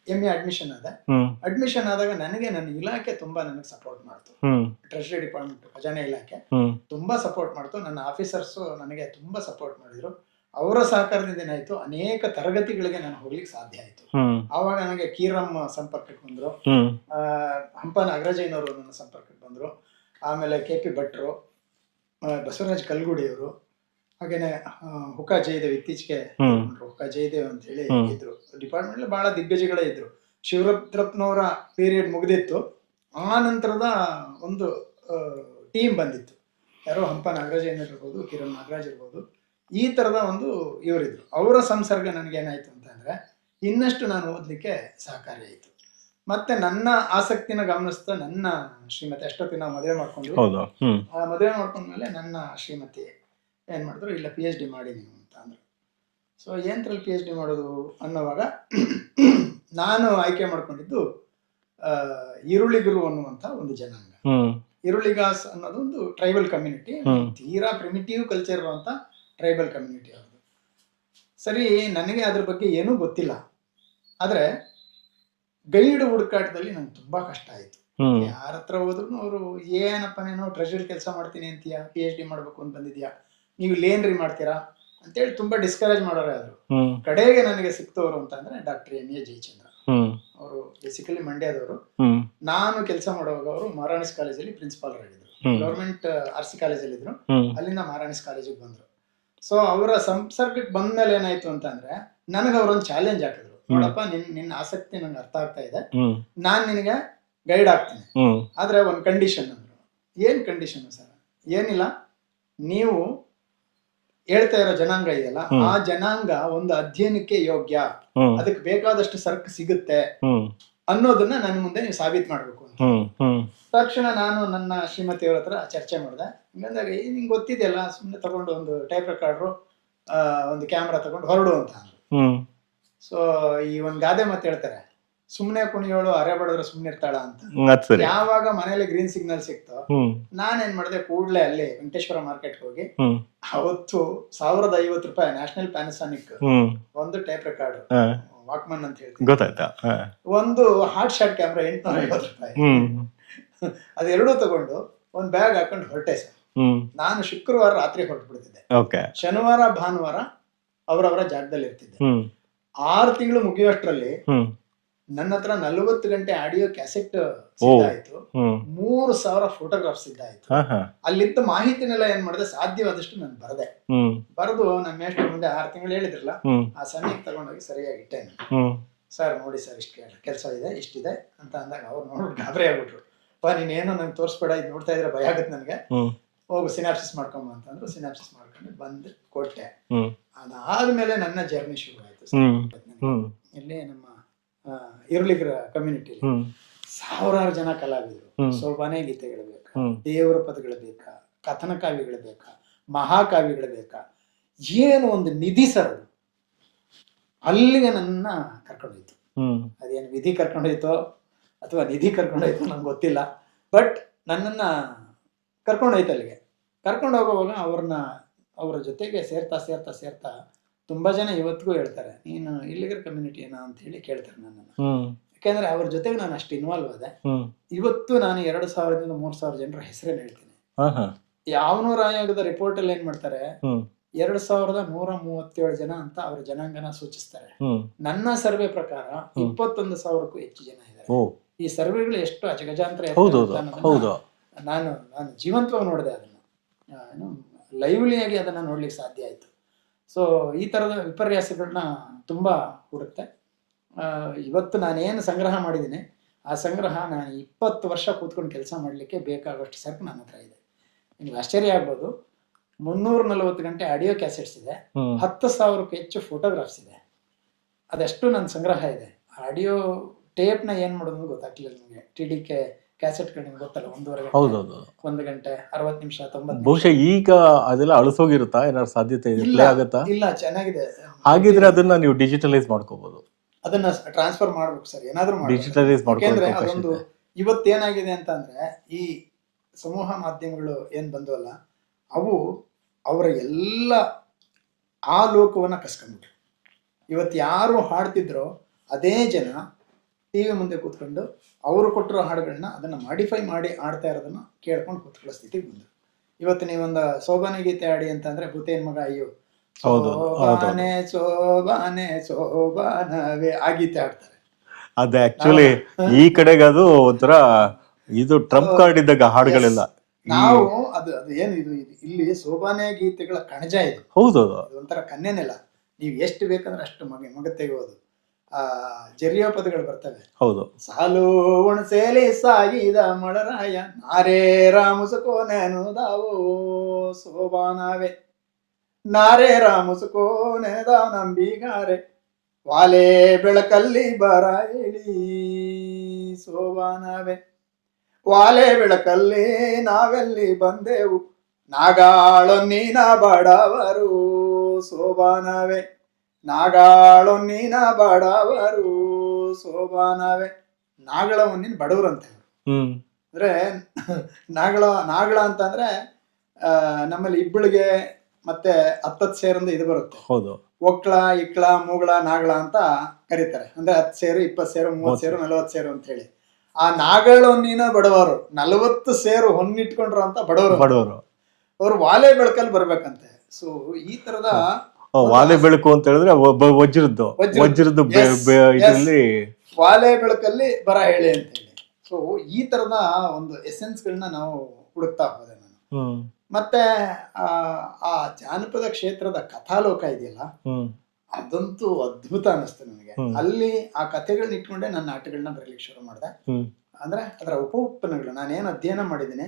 MA ಅಡ್ಮಿಷನ್ ಆದ. ಅಡ್ಮಿಷನ್ ಆದಾಗ ನನಗೆ ನನ್ನ ಇಲಾಖೆ ತುಂಬಾ ನನಗೆ ಸಪೋರ್ಟ್ ಮಾಡ್ತು. ಟ್ರೆಷರಿ ಡಿಪಾರ್ಟ್ಮೆಂಟ್, ಖಜಾನೆ ಇಲಾಖೆ ತುಂಬಾ ಸಪೋರ್ಟ್ ಮಾಡ್ತು. ನನ್ನ ಆಫೀಸರ್ಸ್ ನನಗೆ ತುಂಬಾ ಸಪೋರ್ಟ್ ಮಾಡಿದ್ರು. ಅವರ ಸಹಕಾರದಿಂದ ಏನಾಯ್ತು, ಅನೇಕ ತರಗತಿಗಳಿಗೆ ನಾನು ಹೋಗ್ಲಿಕ್ಕೆ ಸಾಧ್ಯ ಆಯ್ತು. ಆವಾಗ ನನಗೆ ಕೀರಂ ಸಂಪರ್ಕಕ್ಕೆ ಬಂದ್ರು, ಹಂಪ ನಾಗರಾಜಯ್ಯನವರು ನನ್ನ ಸಂಪರ್ಕಕ್ಕೆ ಬಂದ್ರು, ಆಮೇಲೆ KP ಭಟ್ರು, ಬಸವರಾಜ್ ಕಲ್ಗುಡಿಯವರು, ಹಾಗೇನೆ ಹುಕಾ ಜಯದೇವ್, ಇತ್ತೀಚೆಗೆ ಹುಕಾ ಜಯದೇವ್ ಅಂತ ಹೇಳಿ ಇದ್ರು. ಡಿಪಾರ್ಟ್ಮೆಂಟ್ ಬಹಳ ದಿಗ್ಗಜಗಳೇ ಇದ್ರು. ಶಿವರತ್ನವರ ಪೀರಿಯಡ್ ಮುಗಿದಿತ್ತು. ಆ ನಂತರದ ಒಂದು ಟೀಮ್ ಬಂದಿತ್ತು. ಯಾರೋ ಹಂಪ ನಾಗರಾಜಯ್ಯನವರು ಇರ್ಬೋದು, ಕಿರಣ್ ನಾಗರಾಜ್ ಇರ್ಬೋದು, ಈ ತರದ ಒಂದು ಇವರಿದ್ರು. ಅವರ ಸಂಸರ್ಗ ನನಗೆ ಏನಾಯ್ತು ಅಂತಂದ್ರೆ ಇನ್ನಷ್ಟು ನಾನು ಓದ್ಲಿಕ್ಕೆ ಸಹಕಾರಿ ಆಯ್ತು. ಮತ್ತೆ ನನ್ನ ಆಸಕ್ತಿನ ಗಮನಿಸ್ತಾ ನನ್ನ ಶ್ರೀಮತಿ, ಅಷ್ಟೊತ್ತಿಗೆ ನಾವು ಮದುವೆ ಮಾಡ್ಕೊಂಡ್ವಿ. ಮದುವೆ ಮಾಡ್ಕೊಂಡ್ಮೇಲೆ ನನ್ನ ಶ್ರೀಮತಿ ಏನ್ ಮಾಡಿದ್ರು, ಇಲ್ಲ PhD ಮಾಡಿ ನೀವು ಅಂತ ಅಂದ್ರು. ಸೊ ಏನ್ರಲ್ಲಿ PhD ಮಾಡೋದು ಅನ್ನೋವಾಗ ನಾನು ಆಯ್ಕೆ ಮಾಡ್ಕೊಂಡಿದ್ದು ಈರುಳಿಗರು ಅನ್ನುವಂತ ಒಂದು ಜನಾಂಗ. ಈರುಳಿಗಾಸ್ ಅನ್ನೋದು ಒಂದು ಟ್ರೈಬಲ್ ಕಮ್ಯುನಿಟಿ, ತೀರಾ ಪ್ರಿಮಿಟಿವ್ ಕಲ್ಚರ್ ಇರುವಂತ ಟ್ರೈಬಲ್ ಕಮ್ಯುನಿಟಿ ಅವ್ರದ್ದು. ಸರಿ, ನನಗೆ ಅದ್ರ ಬಗ್ಗೆ ಏನೂ ಗೊತ್ತಿಲ್ಲ. ಆದ್ರೆ ಗೈಡ್ ಹುಡುಕಾಟದಲ್ಲಿ ನಂಗೆ ತುಂಬಾ ಕಷ್ಟ ಆಯ್ತು. ಯಾರ ಹತ್ರ ಹೋದ್ರು ಅವರು ಏನಪ್ಪ ನೀನು ಟ್ರೆಷರಿ ಕೆಲಸ ಮಾಡ್ತೀನಿ ಅಂತೀಯಾ, PhD ಮಾಡ್ಬೇಕು ಅಂತ ಬಂದಿದ್ಯಾ, ನೀವು ಇಲ್ಲೇನ್ರಿ ಮಾಡ್ತೀರಾ ಅಂತೇಳಿ ತುಂಬಾ ಡಿಸ್ಕರೇಜ್ ಮಾಡೋರೇ ಆದ್ರು. ಕಡೆಗೆ ನನಗೆ ಸಿಕ್ತವ್ರು ಅಂತ ಅಂದ್ರೆ ಡಾಕ್ಟರ್ MA ಜಯಚಂದ್ರ. ಅವರು ಬೇಸಿಕಲಿ ಮಂಡ್ಯದವರು. ನಾನು ಕೆಲಸ ಮಾಡುವಾಗ ಅವರು ಮಹಾರಾಣಿಸ್ ಕಾಲೇಜಲ್ಲಿ ಪ್ರಿನ್ಸಿಪಾಲ್ ಆಗಿದ್ರು. ಗವರ್ಮೆಂಟ್ RC ಕಾಲೇಜಲ್ಲಿ ಇದ್ರು, ಅಲ್ಲಿಂದ ಮಹಾರಾಣಿಸ್ ಕಾಲೇಜಿಗೆ ಬಂದ್ರು. ಸೊ ಅವರ ಸಂಸರ್ಗಕ್ಕೆ ಬಂದ್ಮೇಲೆ ಏನಾಯ್ತು ಅಂತಂದ್ರೆ ನನಗೆ ಅವರೊಂದು ಚಾಲೆಂಜ್ ಹಾಕಿದ್ರು. ನೋಡಪ್ಪ, ನಿನ್ನ ಆಸಕ್ತಿ ನಂಗೆ ಅರ್ಥ ಆಗ್ತಾ ಇದೆ, ನಾನ್ ನಿನಗೆ ಗೈಡ್ ಆಗ್ತೀನಿ, ಆದ್ರೆ ಒಂದು ಕಂಡೀಷನ್ ಅಂದ್ರು. ಏನ್ ಕಂಡೀಷನ್ ಸರ್? ಏನಿಲ್ಲ, ನೀವು ಹೇಳ್ತಾ ಇರೋ ಜನಾಂಗ ಇದೆಯಲ್ಲ, ಆ ಜನಾಂಗ ಒಂದು ಅಧ್ಯಯನಕ್ಕೆ ಯೋಗ್ಯ, ಅದಕ್ಕೆ ಬೇಕಾದಷ್ಟು ಸರಕು ಸಿಗುತ್ತೆ ಅನ್ನೋದನ್ನ ನನ್ನ ಮುಂದೆ ನೀವು ಸಾಬೀತು ಮಾಡ್ಬೇಕು ಅಂತ. ತಕ್ಷಣ ನಾನು ನನ್ನ ಶ್ರೀಮತಿಯವರ ಹತ್ರ ಚರ್ಚೆ ಮಾಡಿದೆ. ಹಿಂಗಂದಾಗ ನಿಂಗೆ ಗೊತ್ತಿದೆಯಲ್ಲ, ಸುಮ್ಮನೆ ತಗೊಂಡು ಒಂದು ಟೈಪ್ ರೆಕಾರ್ಡ್ರು, ಒಂದು ಕ್ಯಾಮ್ರಾ ತಗೊಂಡು ಹೊರಡು ಅಂತ ಅಂದ್ರು. ಸೊ ಈ ಒಂದು ಗಾದೆ ಮಾತು ಹೇಳ್ತಾರೆ, ಸುಮ್ನೆ ಕುಣಿಯೋಳು ಅರೆ ಬಡದ್ರೆ ಸುಮ್ನೆ ಇರ್ತಾಳ ಅಂತ. ಅದ್ ಸರಿ. ಯಾವಾಗ ಮನೇಲಿ ಗ್ರೀನ್ ಸಿಗ್ನಲ್ ಸಿಕ್ತೋ ಹ್ಮ್ ನಾನೇನ್ ಮಾಡಿದೆ, ಕೂಡ್ಲೆ ಅಲ್ಲಿ ವೆಂಕಟೇಶ್ವರ ಮಾರ್ಕೆಟ್ ಹೋಗಿ ಹ್ಮ್ ಅವತ್ತು 1050 ರೂಪಾಯಿ ನ್ಯಾಷನಲ್ ಪ್ಯಾನಸಾನಿಕ್ ಹ್ಮ್ ಒಂದು ಟೇಪ್ ರೆಕಾರ್ಡ್ ಹಾ, ವಾಕ್ಮನ್ ಅಂತ ಹೇಳ್ತೀನಿ, ಗೊತ್ತಾಯ್ತಾ? ಹಾ. ಒಂದು ಹಾಟ್ ಶಾಟ್ ಕ್ಯಾಮ್ರಾ 850 ರೂಪಾಯಿ, ಹ್ಮ್ ಅದೆರಡೂ ತಗೊಂಡು ಒಂದ್ ಬ್ಯಾಗ್ ಹಾಕೊಂಡು ಹೊರಟೆ ಸರ್. ಹ್ಮ್ ನಾನು ಶುಕ್ರವಾರ ರಾತ್ರಿ ಹೊರಟ್ಬಿಡ್ತಿದ್ದೆ, ಓಕೆ. ಶನಿವಾರ ಭಾನುವಾರ ಅವರವರ ಜಾಗದಲ್ಲಿ ಇರ್ತಿದ್ದೆ. ಹ್ಮ್ 6 ತಿಂಗಳು ಮುಗಿಯುವಷ್ಟರಲ್ಲಿ ಹ್ಮ್ ನನ್ನ ಹತ್ರ 40 ಗಂಟೆ ಆಡಿಯೋ ಕ್ಯಾಸೆಟ್ ಸಿದ್ಧಾಯ್ತು, ಹ್ಮ್ 3000 ಫೋಟೋಗ್ರಾಫ್ ಸಿದ್ಧಾಯ್ತು. ಹಾ ಹಾ ಅಲ್ಲಿದ್ದ ಮಾಹಿತಿನೆಲ್ಲ ಏನ್ ಮಾಡಿದೆ, ಸಾಧ್ಯವಾದಷ್ಟು ನಾನು ಬರದೆ ಹ್ಮ್ ಬರೆದು ನಮ್ಮ ಮೇಷ್ಟ್ರ ಮುಂದೆ 6 ತಿಂಗಳು ಹೇಳಿದ್ರಲ್ಲ ಹ್ಮ್ ಆ ಸಮಯಕ್ಕೆ ತಗೊಂಡೋಗಿ ಸರಿಯಾಗಿ ಇಟ್ಟೆ. ಹ್ಮ್ ಸರ್ ನೋಡಿ ಸರ್ ಇಷ್ಟು ಕೆಲಸ ಇದೆ ಇಷ್ಟಿದೆ ಅಂತ ಅಂದಾಗ ಅವ್ರು ನೋಡ್ಬಿಟ್ಟು ಗಾಬರಿ ಆಗ್ಬಿಟ್ರು. ನೀನೇನು ನಂಗೆ ತೋರಿಸ್ಬೇಡ, ಇದು ನೋಡ್ತಾ ಇದ್ರೆ ಭಯ ಆಗುತ್ತೆ ನನಗೆ, ಹ್ಮ್ ಹೋಗು ಸಿನಾಪ್ಸಿಸ್ ಮಾಡ್ಕೊಂಬ ಅಂತಂದ್ರು. ಸಿನಾಪ್ಸಿಸ್ ಮಾಡ್ಕೊಂಡು ಬಂದು ಕೊಟ್ಟೆ. ಹ್ಮ್ ಅದಾದ್ಮೇಲೆ ನನ್ನ ಜರ್ನಿ ಶುರು ಆಯ್ತು. ಹ್ಮ್ ಹ್ಮ್ ಇಲ್ಲಿ ನಮ್ಮ ಈರುಳ್ಳಿಗರ ಕಮ್ಯುನಿಟಿ ಹ್ಮ್ ಸಾವಿರಾರು ಜನ ಕಲಾವಿದರು, ಹ್ಮ್. ಸೋಬಾನೆ ಗೀತೆಗಳು ಬೇಕಾ, ಹ್ಮ್ ದೇವರ ಪದಗಳು ಬೇಕಾ, ಕಥನ ಕಾವ್ಯಗಳು ಬೇಕಾ, ಮಹಾಕಾವ್ಯಗಳು ಬೇಕಾ, ಏನು ಒಂದು ನಿಧಿ ಸರ್ ಅದು. ಅಲ್ಲಿಗೆ ನನ್ನ ಕರ್ಕೊಂಡೋಯ್ತು. ಹ್ಮ್ ಅದೇನು ವಿಧಿ ಕರ್ಕೊಂಡೋಯ್ತೋ ಅಥವಾ ನಿಧಿ ಕರ್ಕೊಂಡೋಯ್ತೋ ನಂಗೆ ಗೊತ್ತಿಲ್ಲ, ಬಟ್ ನನ್ನನ್ನು ಕರ್ಕೊಂಡೋಯ್ತು ಅಲ್ಲಿಗೆ. ಕರ್ಕೊಂಡು ಹೋಗುವಾಗ ಅವರ ಜೊತೆಗೆ ಸೇರ್ತಾ ಸೇರ್ತಾ ಸೇರ್ತಾ ತುಂಬ ಜನ ಇವತ್ತಿಗೂ ಹೇಳ್ತಾರೆ, ನೀನು ಇಲ್ಲಿಗರ ಕಮ್ಯುನಿಟಿ ಏನೋ ಅಂತ ಹೇಳಿ ಕೇಳ್ತಾರೆ ನನ್ನನ್ನು. ಹ್ಮ್ ಯಾಕೆಂದರೆ ಅವ್ರ ಜೊತೆಗೆ ನಾನು ಅಷ್ಟು ಇನ್ವಾಲ್ವ್ ಆದೆ. ಹ್ಮ್ ಇವತ್ತು ನಾನು 2000ದಿಂದ 3000 ಜನರ ಹೆಸರನ್ನು ಹೇಳ್ತೀನಿ. ಹಾ ಹಾ ಯಾವನೂರ ಆಯೋಗದ ರಿಪೋರ್ಟಲ್ಲಿ ಏನು ಮಾಡ್ತಾರೆ, ಹ್ಮ್ 2137 ಜನ ಅಂತ ಅವ್ರ ಜನಾಂಗನ ಸೂಚಿಸ್ತಾರೆ. ಹ್ಮ್ ನನ್ನ ಸರ್ವೆ ಪ್ರಕಾರ 21,000ಕ್ಕೂ ಹೆಚ್ಚು ಜನ ಇದ್ದಾರೆ. ಓ ಈ ಸರ್ವೆಗಳು ಎಷ್ಟು ಅಜಗಜಾಂತರ ಹೌದೌದು ಹೌದು. ನಾನು ಜೀವಂತವಾಗಿ ನೋಡಿದೆ ಅದನ್ನು, ಲೈವ್ಲಿಯಾಗಿ ಅದನ್ನು ನೋಡ್ಲಿಕ್ಕೆ ಸಾಧ್ಯ ಆಯಿತು. ಸೊ ಈ ಥರದ ವಿಪರ್ಯಾಸಗಳನ್ನ ತುಂಬ ಹುಡುಕ್ತೆ. ಇವತ್ತು ನಾನೇನು ಸಂಗ್ರಹ ಮಾಡಿದ್ದೀನಿ ಆ ಸಂಗ್ರಹ ನಾನು 20 ವರ್ಷ ಕೂತ್ಕೊಂಡು ಕೆಲಸ ಮಾಡಲಿಕ್ಕೆ ಬೇಕಾಗುವಷ್ಟು ಸರಕು ನನ್ನ ಹತ್ರ ಇದೆ. ನಿಮ್ಗೆ ಆಶ್ಚರ್ಯ ಆಗ್ಬೋದು, 340 ಗಂಟೆ ಆಡಿಯೋ ಕ್ಯಾಸೆಟ್ಸ್ ಇದೆ, 10,000ಕ್ಕೂ ಹೆಚ್ಚು ಫೋಟೋಗ್ರಾಫ್ಸ್ ಇದೆ. ಅದೆಷ್ಟು ನನ್ನ ಸಂಗ್ರಹ ಇದೆ. ಆಡಿಯೋ ಟೇಪ್ನ ಏನು ಮಾಡೋದು ಗೊತ್ತಾಗ್ಲಿಲ್ಲ ನಿಮಗೆ. TDK ಕ್ಯಾಸೆಟ್ಗಳು ನಿಮ್ಗೆ ಗೊತ್ತಲ್ಲ, 1.5 ಹೌದೌದು 1 ಗಂಟೆ 60 ನಿಮಿಷ 90 ಬಹುಶಃ ಈಗ ಅದೆಲ್ಲ ಅಳಿಸೋಗಿರುತ್ತಾ, ಏನಾದ್ರು ಸಾಧ್ಯತೆ ಇದೆ? ಪ್ಲೇ ಆಗುತ್ತಾ? ಇಲ್ಲ, ಚೆನ್ನಾಗಿದೆ. ಹಾಗಿದ್ರೆ ಅದನ್ನ ನೀವು ಡಿಜಿಟಲೈಸ್ ಮಾಡ್ಕೋಬಹುದು. ಅದನ್ನ ಟ್ರಾನ್ಸ್ಫರ್ ಮಾಡ್ಬೇಕು ಸರ್, ಏನಾದ್ರೂ ಡಿಜಿಟಲೈಸ್ ಯಾಕೆಂದ್ರೆ ಮಾಡ್ಕೊಳ್ಳೋಕೆ ಅದೊಂದು ಇವತ್ತೇನಾಗಿದೆ ಅಂತ ಅಂದ್ರೆ, ಈ ಸಮೂಹ ಮಾಧ್ಯಮಗಳು ಏನ್ ಬಂದವಲ್ಲ, ಅವು ಅವರ ಎಲ್ಲ ಆ ಲೋಕವನ್ನ ಕಸ್ಕೊಂಡ್ಬಿಟ್ರು. ಇವತ್ತು ಯಾರು ಹಾಡ್ತಿದ್ರೋ ಅದೇ ಜನ TV ಮುಂದೆ ಕೂತ್ಕೊಂಡು ಅವರು ಕೊಟ್ಟಿರೋ ಹಾಡುಗಳನ್ನ ಅದನ್ನ ಮಾಡಿಫೈ ಮಾಡಿ ಆಡ್ತಾ ಇರೋದನ್ನ ಕೇಳ್ಕೊಂಡು ಕೂತ್ಕೊಳ್ಳೋ ಸ್ಥಿತಿಗೆ ಬಂದರು. ಇವತ್ತು ನೀವೊಂದು ಸೋಬಾನೆ ಗೀತೆ ಆಡಿ ಅಂತಂದ್ರೆ ಭೂತೇನ್ ಮಗ ಅಯ್ಯೋ ಸೋಬಾನೆ ಸೋಬಾನೆ ಸೋಬಾನವೇ ಆ ಗೀತೆ ಆಡ್ತಾರೆ. ಅದು ಆಕ್ಚುಲಿ ಈ ಕಡೆಗೆ ಅದು ಒಂಥರ ಇದು ಟ್ರಂಪ್ ಕಾರ್ಡ್ ಇದ್ದಾಗ ಹಾಡುಗಳೆಲ್ಲ. ನಾವು ಅದು ಏನು ಇದು ಇಲ್ಲಿ ಸೋಬಾನೆ ಗೀತೆಗಳ ಕಣಜ ಇದು. ಹೌದೌದು, ಒಂಥರ ಕನ್ಯೆನೆಲ್ಲ ನೀವು ಎಷ್ಟು ಬೇಕಂದ್ರೆ ಅಷ್ಟು ಮಗ ತೆಗೆಯೋದು. ಜರಿಯೋ ಪದಗಳು ಬರ್ತವೆ. ಹೌದು. ಸಾಲು ಒಣಸೇಲಿ ಸಾಗಿದ ಮಳರಾಯ ನಾರೇ ರಾಮುಸಕೋನೇನು ದಾವೋ ಸೋಬಾನವೇ, ನಾರೇ ರಾಮುಸಕೋನೆ ದಾವ ನಂಬಿಗಾರೆ, ವಾಲೆ ಬೆಳಕಲ್ಲಿ ಬರ ಹೇಳಿ ಸೋಬಾನವೇ, ವಾಲೆ ಬೆಳಕಲ್ಲಿ ನಾವೆಲ್ಲಿ ಬಂದೆವು, ನಾಗಾಳೊನ್ನಿನ ಬಡವರು ಸೋಬಾನವೇ, ನಾಗಾಳೊನ್ನಿನ ಬಡವರು ಸೋಬಾನವೇ. ನಾಗಳ ಹೊನ್ನಿನ ಬಡವರು ಅಂತ ಅಂದ್ರೆ ನಾಗಳ ಅಂತಂದ್ರೆ ನಮ್ಮಲ್ಲಿ ಇಬ್ಬಳಿಗೆ ಮತ್ತೆ 10 ಸೇರಿಂದ ಇದು ಬರುತ್ತೆ. ಹೌದು. ಒಕ್ಳ ಇಕ್ಳ ಮೂಗಳ ನಾಗಳ ಅಂತ ಕರೀತಾರೆ. ಅಂದ್ರೆ 10 ಸೇರು 20 ಸೇರು 30 ಸೇರು 40 ಸೇರು ಅಂತ ಹೇಳಿ. ಆ ನಾಗಳೊನ್ನಿನ ಬಡವರು 40 ಸೇರು ಹೊನ್ನಿಟ್ಕೊಂಡ್ರು ಅಂತ ಬಡವರು ಅವ್ರು ವಾಲೆ ಬೆಳಕಲ್ಲಿ ಬರ್ಬೇಕಂತೆ. ಸೊ ಈ ತರದ ವಾಲೆ ಬೆಳಕು ಅಂತ ಹೇಳಿದ್ರೆ ವಜ್ರದ್ದು ಇದರಲ್ಲಿ ವಾಲೆ ಬೆಳಕಲ್ಲಿ ಬರ ಹೇಳಿ ಅಂತ ಹೇಳಿ. ಸೊ ಈ ತರದ ಒಂದು ಎಸೆನ್ಸ್ಗಳನ್ನ ನಾವು ಹುಡುಕ್ತಾ ಹೋದೆ ನಾನು. ಮತ್ತೆ ಆ ಜಾನಪದ ಕ್ಷೇತ್ರದ ಕಥಾಲೋಕ ಇದೆಯಲ್ಲ, ಅದಂತೂ ಅದ್ಭುತ ಅನಿಸ್ತು ನನಗೆ. ಅಲ್ಲಿ ಆ ಕಥೆಗಳನ್ನ ಇಟ್ಕೊಂಡೆ ನನ್ನ ನಾಟಗಳನ್ನ ಬರೀಲಿಕ್ಕೆ ಶುರು ಮಾಡಿದೆ. ಅಂದ್ರೆ ಅದರ ಉಪ ಉತ್ಪನ್ನಗಳು ನಾನೇನು ಅಧ್ಯಯನ ಮಾಡಿದ್ದೀನಿ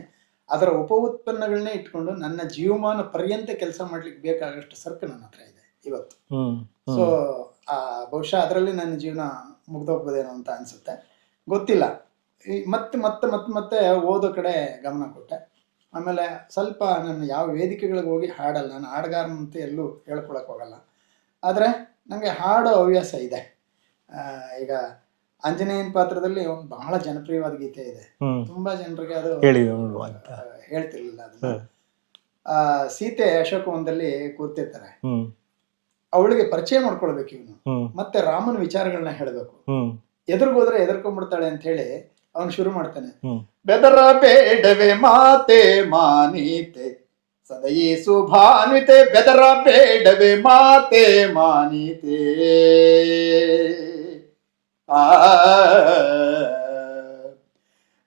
ಅದರ ಉಪ ಉತ್ಪನ್ನಗಳನ್ನೇ ಇಟ್ಕೊಂಡು ನನ್ನ ಜೀವಮಾನ ಪರ್ಯಂತ ಕೆಲಸ ಮಾಡ್ಲಿಕ್ಕೆ ಬೇಕಾಗಷ್ಟು ಸರಕು ನನ್ನ ಹತ್ರ ಇದೆ ಇವತ್ತು. ಸೊ ಬಹುಶಃ ಅದರಲ್ಲಿ ನನ್ನ ಜೀವನ ಮುಗ್ದೋಗ್ಬೋದೇನೋ ಅಂತ ಅನ್ಸುತ್ತೆ, ಗೊತ್ತಿಲ್ಲ. ಮತ್ತೆ ಮತ್ತೆ ಮತ್ತೆ ಮತ್ತೆ ಓದೋ ಕಡೆ ಗಮನ ಕೊಟ್ಟೆ. ಆಮೇಲೆ ಸ್ವಲ್ಪ ನಾನು ಯಾವ ವೇದಿಕೆಗಳಿಗೆ ಹೋಗಿ ಹಾಡಲ್ಲ, ನಾನು ಹಾಡುಗಾರನಂತ ಎಲ್ಲೂ ಹೇಳ್ಕೊಳಕ್ ಹೋಗಲ್ಲ. ಆದರೆ ನನಗೆ ಹಾಡೋ ಹವ್ಯಾಸ ಇದೆ. ಈಗ ಆಂಜನೇಯನ ಪಾತ್ರದಲ್ಲಿ ಒಂದು ಬಹಳ ಜನಪ್ರಿಯವಾದ ಗೀತೆ ಇದೆ. ತುಂಬಾ ಜನರಿಗೆ ಅದು ಹೇಳಿ ನೋಡುವ ಅಂತ. ಹೇಳ್ತಿರ್ಲಿಲ್ಲ ಅದನ್ನ. ಸೀತೆ ಅಶೋಕವನದಲ್ಲಿ ಕೂರ್ತಿರ್ತಾರೆ, ಅವಳಿಗೆ ಪರಿಚಯ ಮಾಡ್ಕೊಳ್ಬೇಕು ಇವನು, ಮತ್ತೆ ರಾಮನ ವಿಚಾರಗಳನ್ನ ಹೇಳ್ಬೇಕು. ಎದುರ್ಗೋದ್ರೆ ಎದುರ್ಕೊಂಡ್ಬಿಡ್ತಾಳೆ ಅಂತ ಹೇಳಿ ಅವನು ಶುರು ಮಾಡ್ತಾನೆ. ಬೆದರ ಬೇಡವೆ ಮಾತೆ ಮಾನೀತೆ ಸದಯಿ ಸುಭಾನ್ವಿತೆ, ಬೆದರ ಬೇಡವೆ ಮಾತೆ ಮಾನೀತೆ.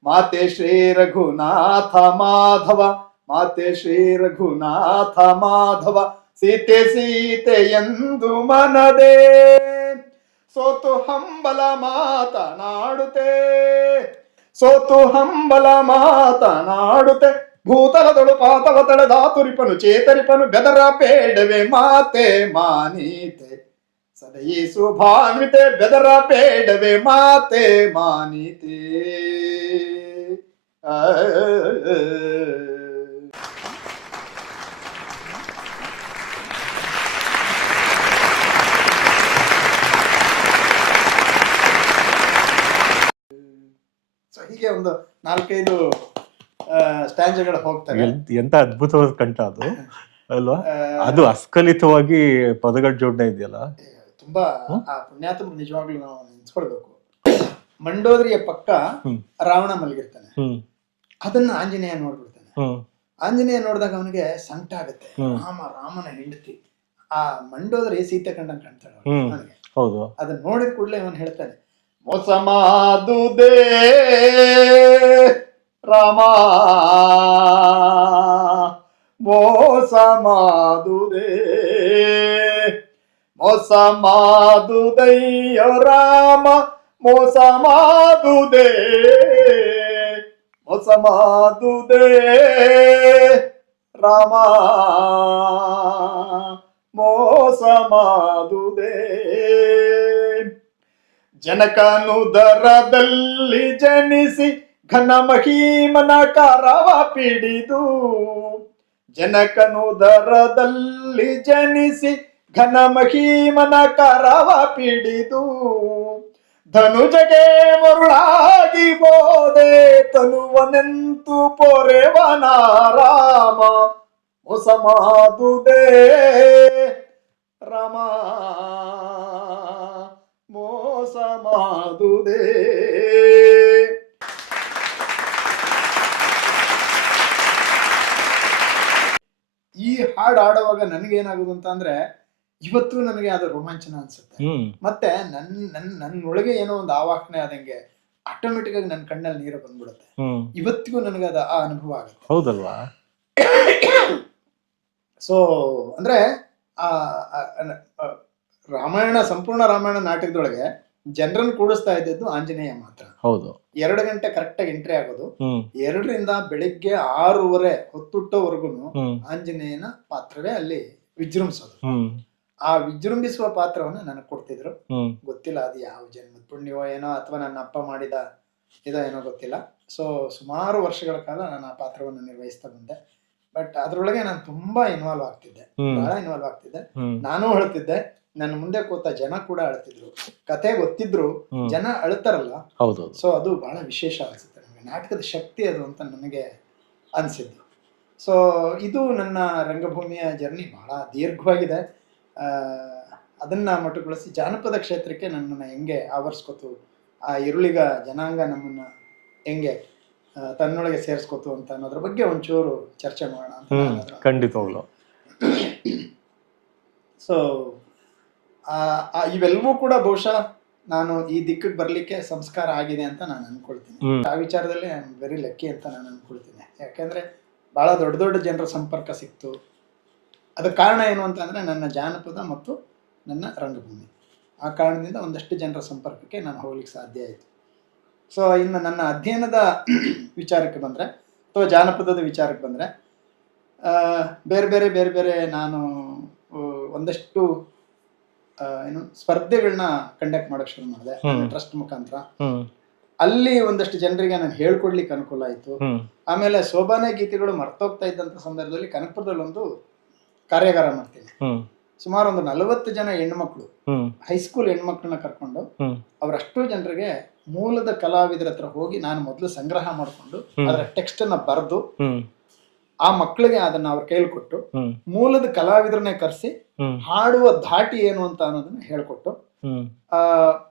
ಮಾತೆ ಶ್ರೀ ರಘುನಾಥ ಮಾಧವ, ಮಾತೆ ಶ್ರೀ ರಘುನಾಥ ಮಾಧವ, ಸೀತೆ ಸೀತೆ ಎಂದು ಮನದೆ ಸೋತು ಹಂಬಲ ಮಾತನಾಡುತ್ತೆ, ಸೋತು ಹಂಬಲ ಮಾತನಾಡುತ್ತೆ, ಭೂತಲದೊಳು ಪಾತವ ತಳೆದಾತುರಿಪನು ಚೇತರಿಪನು, ಬೆದರ ಬೇಡವೆ ಮಾತೆ ಮಾನೀತೆ ಸದಯಿ ಸುಭಾನ್ವಿತೆ, ಬೆದರ ಬೇಡವೆ ಮಾತೆ ಮಾನೀತೆ. ಹೀಗೆ ಒಂದು 4-5 ಸ್ಟ್ಯಾಂಜಗಳು ಹೋಗ್ತವೆ. ಎಂತ ಅದ್ಭುತವಾದ ಕಂಠ ಅದು ಅಲ್ವಾ? ಅದು ಅಸ್ಖಲಿತವಾಗಿ ಪದಗಳ ಜೋಡಣೆ ಇದೆಯಲ್ಲ, ತುಂಬಾ ಆ ಪುಣ್ಯಾತ್ಮ ನಿಜವಾಗ್ಲೂ ನಾವು ನೆನ್ಸ್ಕೊಳ್ಬೇಕು. ಮಂಡೋದರಿಯ ಪಕ್ಕ ರಾವಣ ಮಲಗಿರ್ತಾನೆ, ಅದನ್ನ ಆಂಜನೇಯ ನೋಡ್ಬಿಡ್ತಾನೆ. ಆಂಜನೇಯ ನೋಡಿದಾಗ ಅವನಿಗೆ ಸಂಕಟ ಆಗುತ್ತೆ, ರಾಮನ ಹೆಂಡತಿ ಆ ಮಂಡೋದರಿ ಸೀತೆ ಕಂಡಂಗ್ ಕಾಣ್ತಾಳೆ ಅವನಿಗೆ. ಅದನ್ನ ನೋಡಿದ ಕೂಡಲೇ ಅವನು ಹೇಳ್ತಾನೆ, ಮೋಸ ಮಾಡುವುದೇ ರಾಮ, ಮೋಸ ಮಾಡುವುದೇ, ಮೋಸ ಮಾಡುವುದಯ್ಯ ರಾಮ, ಮೋಸ ಮಾಡುವುದೇ, ಮೋಸ ಮಾಡುವುದೇ ರಾಮ, ಮೋಸ ಮಾಡುವುದೇ. ಜನಕನುದರದಲ್ಲಿ ಜನಿಸಿ ಘನ ಮಹೀಮನ ಕರವ ಪಿಡಿದು, ಜನಕನುದರದಲ್ಲಿ ಜನಿಸಿ ಘನ ಮಹೀಮನ ಕರವ ಪಿಡಿದು, ಧನುಜಗೆ ಮರುಳಾಗಿ ಹೋದೆ ತನುವನೆಂತು ಪೊರೆವನ ರಾಮ, ಮೋಸ ಮಾಡುವುದೇ ರಾಮ, ಮೋಸ ಮಾಡುವುದೇ. ಈ ಹಾಡು ಆಡುವಾಗ ನನಗೇನಾಗುದು ಅಂತ ಅಂದ್ರೆ, ಇವತ್ತು ನನಗೆ ಅದು ರೋಮಾಂಚನ ಅನ್ಸುತ್ತೆ. ಮತ್ತೆ ನನ್ನೊಳಗೆ ಏನೋ ಒಂದು ಆವಾಹನೆ ಆದಂಗೆ ಆಟೋಮೆಟಿಕ್ ಆಗಿ ನನ್ನ ಕಣ್ಣಲ್ಲಿ ನೀರು ಬಂದ್ಬಿಡುತ್ತೆ. ಇವತ್ತಿಗೂ ನನಗೆ ಅದು ಆ ಅನುಭವ ಆಗುತ್ತೆ. ಹೌದಲ್ವಾ? ಸೊ ಅಂದ್ರೆ ರಾಮಾಯಣ, ಸಂಪೂರ್ಣ ರಾಮಾಯಣ ನಾಟಕದೊಳಗೆ ಜನರನ್ನು ಕೂಡಿಸ್ತಾ ಇದ್ದದ್ದು ಆಂಜನೇಯ ಮಾತ್ರ. ಹೌದು. 2 ಗಂಟೆ ಕರೆಕ್ಟ್ ಆಗಿ ಎಂಟ್ರಿ ಆಗೋದು. 2ರಿಂದ ಬೆಳಿಗ್ಗೆ 6:30 ಹೊತ್ತುಟ್ಟವರೆಗೂ ಆಂಜನೇಯನ ಪಾತ್ರವೇ ಅಲ್ಲಿ ವಿಜೃಂಭಿಸೋದು. ಆ ವಿಜೃಂಭಿಸುವ ಪಾತ್ರವನ್ನು ನನಗೆ ಕೊಡ್ತಿದ್ರು. ಗೊತ್ತಿಲ್ಲ ಅದು ಯಾವ ಜನ್ಮದ ಪುಣ್ಯವೋ ಏನೋ, ಅಥವಾ ನನ್ನ ಅಪ್ಪ ಮಾಡಿದ ಇದೋ ಏನೋ ಗೊತ್ತಿಲ್ಲ. ಸೊ ಸುಮಾರು ವರ್ಷಗಳ ಕಾಲ ನಾನು ಆ ಪಾತ್ರವನ್ನು ನಿರ್ವಹಿಸ್ತಾ ಬಂದೆ. ಬಟ್ ಅದ್ರೊಳಗೆ ನಾನು ತುಂಬಾ ಇನ್ವಾಲ್ವ್ ಆಗ್ತಿದ್ದೆ, ಬಹಳ ಇನ್ವಾಲ್ವ್ ಆಗ್ತಿದ್ದೆ. ನಾನು ಅಳ್ತಿದ್ದೆ, ನನ್ನ ಮುಂದೆ ಕೂತ ಜನ ಕೂಡ ಅಳ್ತಿದ್ರು. ಕತೆ ಗೊತ್ತಿದ್ರು ಜನ ಅಳ್ತಾರಲ್ಲ, ಸೊ ಅದು ಬಹಳ ವಿಶೇಷ ಅನ್ಸುತ್ತೆ ನನಗೆ. ನಾಟಕದ ಶಕ್ತಿ ಅದು ಅಂತ ನನಗೆ ಅನ್ಸಿದ್ದು. ಸೊ ಇದು ನನ್ನ ರಂಗಭೂಮಿಯ ಜರ್ನಿ ಬಹಳ ದೀರ್ಘವಾಗಿದೆ. ಅದನ್ನ ಮೊಟಕುಗೊಳಿಸಿ ಜಾನಪದ ಕ್ಷೇತ್ರಕ್ಕೆ ನನ್ನನ್ನು ಹೆಂಗೆ ಆವರಿಸ್ಕೊತು, ಆ ಈರುಳಿಗ ಜನಾಂಗ ನಮ್ಮನ್ನ ಹೆಂಗೆ ತನ್ನೊಳಗೆ ಸೇರಿಸ್ಕೊತು ಅಂತ ಅನ್ನೋದ್ರ ಬಗ್ಗೆ ಒಂಚೂರು ಚರ್ಚೆ ಮಾಡೋಣ ಅಂತ. ಖಂಡಿತವಾಗ್ಲು. ಸೊ ಇವೆಲ್ಲವೂ ಕೂಡ ಬಹುಶಃ ನಾನು ಈ ದಿಕ್ಕಿಗೆ ಬರ್ಲಿಕ್ಕೆ ಸಂಸ್ಕಾರ ಆಗಿದೆ ಅಂತ ನಾನು ಅನ್ಕೊಳ್ತೀನಿ. ಆ ವಿಚಾರದಲ್ಲಿ ಐ ಆಮ್ ವೆರಿ ಲಕ್ಕಿ ಅಂತ ನಾನು ಅನ್ಕೊಳ್ತೀನಿ. ಯಾಕೆಂದ್ರೆ ಬಹಳ ದೊಡ್ಡ ದೊಡ್ಡ ಜನರ ಸಂಪರ್ಕ ಸಿಕ್ತು. ಅದಕ್ಕೆ ಕಾರಣ ಏನು ಅಂತಂದ್ರೆ ನನ್ನ ಜಾನಪದ ಮತ್ತು ನನ್ನ ರಂಗಭೂಮಿ. ಆ ಕಾರಣದಿಂದ ಒಂದಷ್ಟು ಜನರ ಸಂಪರ್ಕಕ್ಕೆ ನಾನು ಹೋಗ್ಲಿಕ್ಕೆ ಸಾಧ್ಯ ಆಯಿತು. ಸೊ ಇನ್ನು ನನ್ನ ಅಧ್ಯಯನದ ವಿಚಾರಕ್ಕೆ ಬಂದರೆ, ಅಥವಾ ಜಾನಪದದ ವಿಚಾರಕ್ಕೆ ಬಂದರೆ, ಬೇರೆ ಬೇರೆ ನಾನು ಒಂದಷ್ಟು ಸ್ಪರ್ಧೆಗಳನ್ನ ಕಂಡಕ್ಟ್ ಮಾಡೋಕೆ ಶುರು ಮಾಡಿದೆ ಟ್ರಸ್ಟ್ ಮುಖಾಂತರ. ಅಲ್ಲಿ ಒಂದಷ್ಟು ಜನರಿಗೆ ನಾನು ಹೇಳ್ಕೊಡ್ಲಿಕ್ಕೆ ಅನುಕೂಲ ಆಯಿತು. ಆಮೇಲೆ ಸೋಬಾನೆ ಗೀತೆಗಳು ಮರ್ತೋಗ್ತಾ ಇದ್ದಂಥ ಸಂದರ್ಭದಲ್ಲಿ ಕನಕಪುರದಲ್ಲಿ ಒಂದು ಕಾರ್ಯಾಗಾರ ಮಾಡ್ತೀನಿ. ಸುಮಾರು ಒಂದು 40 ಜನ ಹೆಣ್ಮಕ್ಳು, ಹ್ಮ್ ಹೈಸ್ಕೂಲ್ ಹೆಣ್ಮಕ್ಳನ್ನ ಕರ್ಕೊಂಡು ಹ್ಮ್ ಅವರಷ್ಟು ಜನರಿಗೆ ಮೂಲದ ಕಲಾವಿದರ ಹತ್ರ ಹೋಗಿ ನಾನು ಮೊದಲು ಸಂಗ್ರಹ ಮಾಡಿಕೊಂಡು ಅದರ ಟೆಕ್ಸ್ಟ್ ಅನ್ನ ಬರೆದು ಹ್ಮ್ ಆ ಮಕ್ಕಳಿಗೆ ಅದನ್ನ ಅವ್ರ ಕೈಲಿ ಕೊಟ್ಟು ಹ್ಮ್ ಮೂಲದ ಕಲಾವಿದರನ್ನೇ ಕರೆಸಿ ಹ್ಮ್ ಹಾಡುವ ಧಾಟಿ ಏನು ಅಂತ ಅನ್ನೋದನ್ನ ಹೇಳ್ಕೊಟ್ಟು ಹ್ಮ್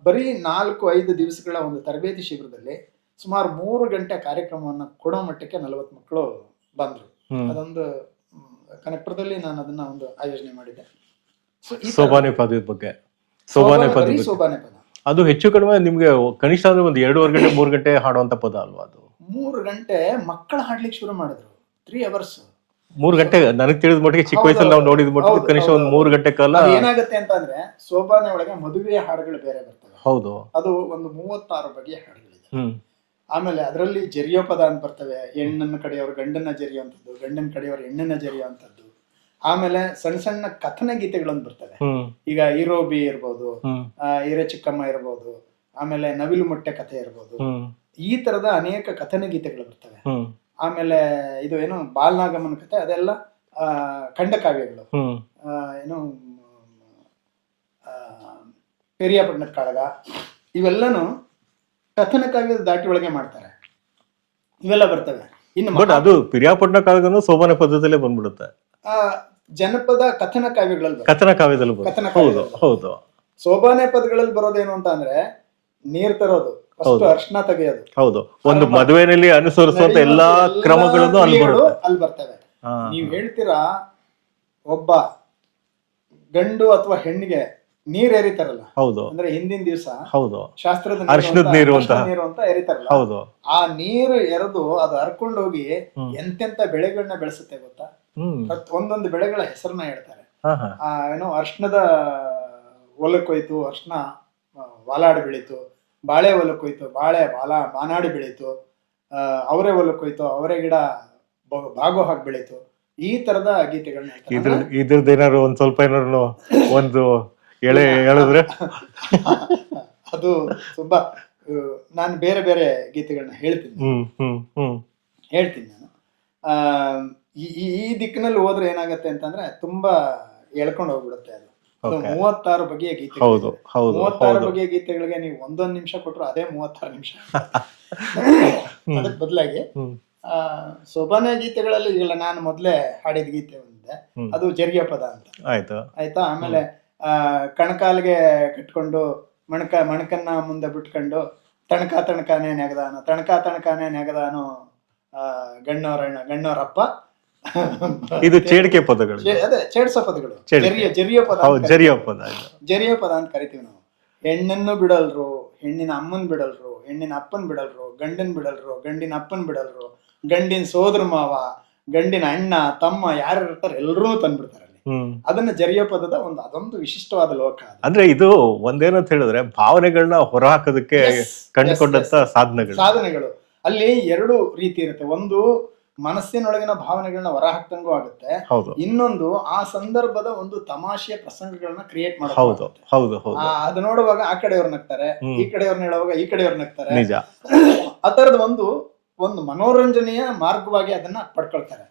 ಬರೀ 4-5 ದಿವಸಗಳ ಒಂದು ತರಬೇತಿ ಶಿಬಿರದಲ್ಲಿ ಸುಮಾರು 3 ಗಂಟೆ ಕಾರ್ಯಕ್ರಮವನ್ನ ಕೊಡೋ ಮಟ್ಟಕ್ಕೆ 40 ಮಕ್ಕಳು ಬಂದ್ರು. ಹ್ಮ್ ಅದೊಂದು ಕನಕಪುರದಲ್ಲಿ ನಾನು ಅದನ್ನ ಒಂದು ಆಯೋಜನೆ ಮಾಡಿದ್ದೆ. So, ಈ ತರ ಸೋಬಾನೆ ಪದದ ಬಗ್ಗೆ, ಸೋಬಾನೆ ಪದ ಬರೀ ಸೋಬಾನೆ ಪದ ಅದು ಹೆಚ್ಚು ಕಡಿಮೆ ನಿಮ್ಗೆ ಕನಿಷ್ಠ ಅಂದ್ರೆ ಒಂದು 2.5 ಗಂಟೆ 3 ಗಂಟೆ ಹಾಡುವಂತ ಪದ ಅಲ್ವಾ ಅದು? 3 ಗಂಟೆ ಮಕ್ಕಳು ಹಾಡ್ಲಿಕ್ಕೆ ಶುರು ಮಾಡಿದ್ರು. 3 hours 3 ಗಂಟೆ ನನಗೆ ತಿಳಿದ ಮಟ್ಟಿಗೆ ಚಿಕ್ಕ ವಯಸ್ಸಲ್ಲಿ ನಾವು ನೋಡಿದ ಮಟ್ಟಿಗೆ ಕನಿಷ್ಠ ಒಂದು 3 ಗಂಟೆ ಕಾಲ. ಏನಾಗುತ್ತೆ ಅಂತಂದ್ರೆ ಸೋಬಾನೆ ಒಳಗೆ ಮದುವೆಯ ಹಾಡುಗಳು ಬೇರೆ ಬರ್ತವೆ. ಹೌದು, ಅದು ಒಂದು 36 ಬಗೆಯ ಹಾಡುಗಳಿದೆ. ಹ್ಮ್ ಆಮೇಲೆ ಅದರಲ್ಲಿ ಜರಿಯೋ ಪದ ಅಂತ ಬರ್ತವೆ. ಹೆಣ್ಣನ್ನ ಕಡೆಯವರು ಗಂಡನ್ನ ಜರಿಯುವಂಥದ್ದು, ಗಂಡನ ಕಡೆಯವರು ಹೆಣ್ಣನ್ನ ಜರಿಯುವಂಥದ್ದು. ಆಮೇಲೆ ಸಣ್ಣ ಸಣ್ಣ ಕಥನ ಗೀತೆಗಳೊಂದು ಬರ್ತವೆ. ಹ್ಮ್ ಈಗ ಇರೋಬಿ ಇರ್ಬೋದು, ಹ್ಮ್ ಹಿರೇ ಚಿಕ್ಕಮ್ಮ ಇರ್ಬೋದು, ಆಮೇಲೆ ನವಿಲು ಮೊಟ್ಟೆ ಕಥೆ ಇರ್ಬೋದು. ಹ್ಮ್ ಈ ತರದ ಅನೇಕ ಕಥನ ಗೀತೆಗಳು ಬರ್ತವೆ. ಹ್ಮ್ ಆಮೇಲೆ ಇದು ಏನು ಬಾಲನಾಗಮ್ಮನ ಕಥೆ, ಅದೆಲ್ಲ ಖಂಡಕಾವ್ಯಗಳು. ಹ್ಮ್ ಏನು ಪೆರಿಯಾಪಟ್ಟಣದ ಕಾಳಗ, ಇವೆಲ್ಲನು ಕಥನ ಕಾವ್ಯದ ದಾಟಿ ಒಳಗೆ ಮಾಡ್ತಾರೆ. ಇವೆಲ್ಲ ಬರ್ತವೆ. ಇನ್ನು ಬಟ್ ಅದು ಪಿರಿಯಾಪಟ್ಟಣ ಕಾಲದಲ್ಲೂ ಸೋಬಾನೆ ಪದದಲ್ಲೇ ಬಂದ್ಬಿಡುತ್ತೆ. ಜನಪದ ಕಥನ ಕಾವ್ಯಗಳಲ್ಲಿ ಕಥನ ಕಾವ್ಯದಲ್ಲಿ ಕಥನ ಹೌದು ಹೌದು. ಸೋಬಾನೆ ಪದಗಳಲ್ಲಿ ಬರೋದೇನು ಅಂತ ಅಂದ್ರೆ ನೀರ್ ತರೋದು, ಫಸ್ಟ್ ಅರ್ಶನ ತೆಗೆಯೋದು. ಹೌದು, ಒಂದು ಮದುವೆನಲ್ಲಿ ಅನುಸರಿಸುವಂತ ಎಲ್ಲಾ ಕ್ರಮಗಳನ್ನು ಅಲ್ಲಿ ಬರ್ತವೆ. ನೀವ್ ಹೇಳ್ತೀರಾ ಒಬ್ಬ ಗಂಡು ಅಥವಾ ಹೆಣ್ಣಿಗೆ ನೀರ್ ಎರಿತಾರಲ್ಲ, ಹೌದು ಅಂದ್ರೆ ಹಿಂದಿನ ದಿವಸ ಹೌದು ಶಾಸ್ತ್ರದ ಅರ್ಶನದ ನೀರು ಅಂತ ಎರಿತಾರಲ್ಲ, ಹೌದು. ಆ ನೀರು ಎರೆದು ಅದು ಹರ್ಕೊಂಡು ಹೋಗಿ ಎಂತೆಂತ ಬೆಳೆಗಳನ್ನ ಬೆಳೆಸುತ್ತೆ ಗೊತ್ತಾ? ಒಂದೊಂದು ಬೆಳೆಗಳ ಹೆಸರನ್ನ ಹೇಳ್ತಾರೆ. ಏನೋ ಅರ್ಶನದ ಹೊಲಕ್ಕೆ ಹೋಯ್ತು, ಅರ್ಶನ ವಾಲಾಡಿ ಬೆಳೀತು. ಬಾಳೆ ಹೊಲಕ್ಕೆ ಹೋಯ್ತು, ಬಾಳೆ ಬಾನಾಡಿ ಬೆಳೀತು. ಅವರೇ ಹೊಲಕ್ಕೆ ಹೋಯ್ತು, ಅವರೇ ಗಿಡ ಬಾಗೋ ಹಾಕಿ ಬೆಳೀತು. ಈ ತರದ ಗೀತೆಗಳನ್ನ ಇದ್ರದ್ದು ಏನಾದ್ರು ಒಂದ್ ಸ್ವಲ್ಪ ಏನಾದ್ರು ಒಂದು ಎಳೆ ಹೇಳಿದ್ರೆ ಅದು ತುಂಬಾ ನಾನು ಬೇರೆ ಬೇರೆ ಗೀತೆಗಳನ್ನ ಹೇಳ್ತೀನಿ ನಾನು. ಈ ದಿಕ್ಕಿನಲ್ಲಿ ಹೋದ್ರೆ ಏನಾಗತ್ತೆ ಅಂತಂದ್ರೆ ತುಂಬಾ ಎಳ್ಕೊಂಡು ಹೋಗ್ಬಿಡುತ್ತೆ. ಅದು 36 ಬಗೆಯ ಗೀತೆಗಳು. 36 ಬಗೆಯ ಗೀತೆಗಳಿಗೆ ನೀವು 1 ನಿಮಿಷ ಕೊಟ್ರು ಅದೇ 36 ನಿಮಿಷ. ಅದಕ್ಕೆ ಬದಲಾಗಿ ಸೋಬಾನೆ ಗೀತೆಗಳಲ್ಲಿ ಈಗ ನಾನು ಮೊದ್ಲೇ ಹಾಡಿದ ಗೀತೆ ಒಂದಿದೆ, ಅದು ಜರಿಯ ಪದ ಅಂತ. ಆಯ್ತಾ? ಆಮೇಲೆ ಕಣಕಾಲ್ಗೆ ಕಟ್ಕೊಂಡು ಮಣಕನ್ನ ಮುಂದೆ ಬಿಟ್ಕೊಂಡು ತಣಕಾನೇ ನೆಗದಾನು ಗಣ್ಣವರಪ್ಪ. ಇದು ಚೇಡಿಕೆ ಪದಗಳು, ಅದೇ ಚೇಡ್ಸೋ ಪದಗಳು. ಜರಿಯ ಪದ ಅಂತ ಕರಿತೀವಿ ನಾವು. ಹೆಣ್ಣನ್ನು ಬಿಡಲ್ರು, ಹೆಣ್ಣಿನ ಅಮ್ಮನ್ ಬಿಡಲ್ರು, ಹೆಣ್ಣಿನ ಅಪ್ಪನ್ ಬಿಡಲ್ರು, ಗಂಡನ್ ಬಿಡಲ್ರು, ಗಂಡಿನ ಅಪ್ಪನ್ ಬಿಡಲ್ರು, ಗಂಡಿನ ಸೋದರ ಮಾವ, ಗಂಡಿನ ಅಣ್ಣ ತಮ್ಮ ಯಾರು ಇರ್ತಾರೆ ಎಲ್ಲರೂ ತಂದ್ಬಿಡ್ತಾರೆ. ಅದನ್ನ ಜರಿಯ ಪದದ ಅದೊಂದು ವಿಶಿಷ್ಟವಾದ ಲೋಕ. ಅಂದ್ರೆ ಇದು ಒಂದೇನಂತ ಹೇಳಿದ್ರೆ ಭಾವನೆಗಳನ್ನ ಹೊರಹಾಕೋದಕ್ಕೆ ಕಂಡುಕೊಂಡಂತ ಸಾಧನೆಗಳು. ಅಲ್ಲಿ 2 ರೀತಿ ಇರುತ್ತೆ. ಒಂದು ಮನಸ್ಸಿನೊಳಗಿನ ಭಾವನೆಗಳನ್ನ ಹೊರ ಹಾಕ್ದಂಗೂ ಆಗುತ್ತೆ, ಇನ್ನೊಂದು ಆ ಸಂದರ್ಭದ ಒಂದು ತಮಾಷೆಯ ಪ್ರಸಂಗಗಳನ್ನ ಕ್ರಿಯೇಟ್ ಮಾಡೋದು. ಅದು ನೋಡುವಾಗ ಆ ಕಡೆಯವ್ರು ನಗ್ತಾರೆ, ಈ ಕಡೆಯವ್ರನ್ನ ಹೇಳುವಾಗ ಈ ಕಡೆಯವ್ರು ನಗ್ತಾರೆ. ಆ ತರದ ಒಂದು ಮನೋರಂಜನೆಯ ಮಾರ್ಗವಾಗಿ ಅದನ್ನ ಪಡ್ಕೊಳ್ತಾರೆ.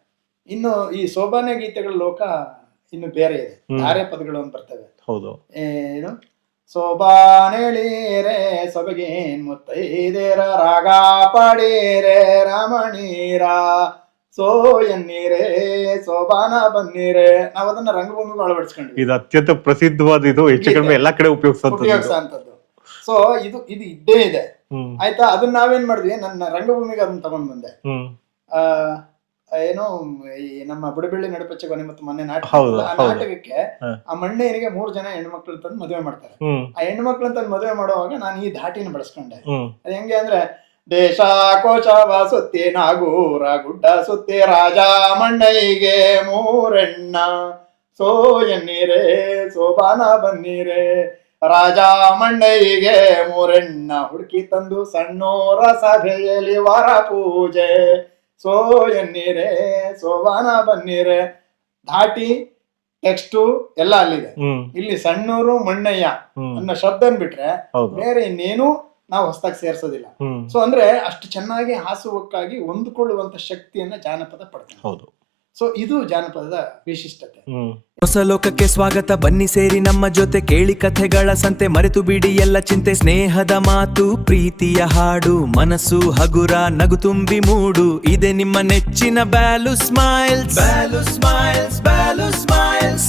ಇನ್ನು ಈ ಸೋಬಾನೆ ಗೀತೆಗಳ ಲೋಕ ಇನ್ನು ಬೇರೆ ಇದೆ. ಧಾರೆ ಪದಗಳು ಅಂತ ಬರ್ತವೆ. ಏನು ಸೋಬಾನೆಳೀರೆ ಸೊಬಗೇನ್ ಮುತ್ತೈದೇರ ರಾಗ ಪಾಡೀರೆ ರಮಣೀರ ಸೋ ಎನ್ನೀರೇ ಸೋಬಾನ ಬನ್ನೀರೆ. ನಾವ್ ಅದನ್ನ ರಂಗಭೂಮಿಗೂ ಅಳವಡಿಸ್ಕೊಂಡ್ವಿ. ಇದು ಅತ್ಯಂತ ಪ್ರಸಿದ್ಧವಾದ, ಇದು ಹೆಚ್ಚು ಕಡಿಮೆ ಎಲ್ಲಾ ಕಡೆ ಉಪಯೋಗಿಸುವಂತದ್ದು. ಸೊ ಇದು ಇದ್ದೇ ಇದೆ. ಆಯ್ತಾ? ಅದನ್ನ ನಾವೇನ್ ಮಾಡಿದ್ವಿ, ನನ್ನ ರಂಗಭೂಮಿಗೆ ಅದನ್ನ ತಗೊಂಡ್ ಬಂದೆ. ಏನೋ ಈ ನಮ್ಮ ಬುಡಬೆಳ್ಳಿ ನಡುಪಚ್ಚೆ ಕೊನೆ ಮತ್ತು ಮೊನ್ನೆ ನಾಟಕ, ಆ ನಾಟಕಕ್ಕೆ ಆ ಮಣ್ಣೇನಿಗೆ 3 ಜನ ಹೆಣ್ಮಕ್ಳು ತಂದು ಮದುವೆ ಮಾಡ್ತಾರೆ. ಆ ಹೆಣ್ಮಕ್ಳು ತಂದು ಮದುವೆ ಮಾಡುವಾಗ ನಾನು ಈ ಧಾಟಿನ ಬಳಸ್ಕೊಂಡೆ. ಅದ್ ಹೆಂಗೆ ಅಂದ್ರೆ, ದೇಶ ಕೋಶವ ಸುತ್ತಿ ನಾಗೂರ ಗುಡ್ಡ ಸುತ್ತಿ ರಾಜ ಮಣ್ಣೈಗೆ 3 ಹೆಣ್ಣ ಸೋ ಎನ್ನೀರೇ ಸೋಬಾನ ಬನ್ನೀರೇ ರಾಜ ಮಣ್ಣೈಗೆ 3 ಹೆಣ್ಣ ಹುಡುಕಿ ತಂದು ಸಣ್ಣೋರ ಸಭೆಯಲ್ಲಿ ವಾರ ಪೂಜೆ ಸೋ ಎನ್ನೀರೇ ಸೋಬಾನ ಬನ್ನೀರೇ. ಧಾಟಿ ಟೆಕ್ಸ್ಟು ಎಲ್ಲ ಅಲ್ಲಿದೆ. ಇಲ್ಲಿ ಸಣ್ಣೂರು ಮಣ್ಣಯ್ಯ ಅನ್ನೋ ಶಬ್ದನ್ ಬಿಟ್ರೆ ಬೇರೆ ಇನ್ನೇನು ನಾವು ಹೊಸದಾಗಿ ಸೇರ್ಸೋದಿಲ್ಲ. ಸೊ ಅಂದ್ರೆ ಅಷ್ಟು ಚೆನ್ನಾಗಿ ಹಾಸುವಕ್ಕಾಗಿ ಹೊಂದ್ಕೊಳ್ಳುವಂತ ಶಕ್ತಿಯನ್ನ ಜಾನಪದ ಪಡ್ತಾರೆ. ಸೊ ಇದು ಜಾನಪದದ ವಿಶಿಷ್ಟತೆ. ಹೊಸ ಲೋಕಕ್ಕೆ ಸ್ವಾಗತ, ಬನ್ನಿ ಸೇರಿ ನಮ್ಮ ಜೊತೆ, ಕೇಳಿ ಕಥೆಗಳ ಸಂತೆ, ಮರೆತು ಬಿಡಿ ಎಲ್ಲ ಚಿಂತೆ. ಸ್ನೇಹದ ಮಾತು, ಪ್ರೀತಿಯ ಹಾಡು, ಮನಸ್ಸು ಹಗುರ, ನಗು ತುಂಬಿ ಮೂಡು. ಇದೆ ನಿಮ್ಮ ನೆಚ್ಚಿನ ಬ್ಯಾಲು ಸ್ಮೈಲ್ಸ್, ಬ್ಯಾಲು ಸ್ಮೈಲ್ಸ್, ಬ್ಯಾಲು ಸ್ಮೈಲ್ಸ್.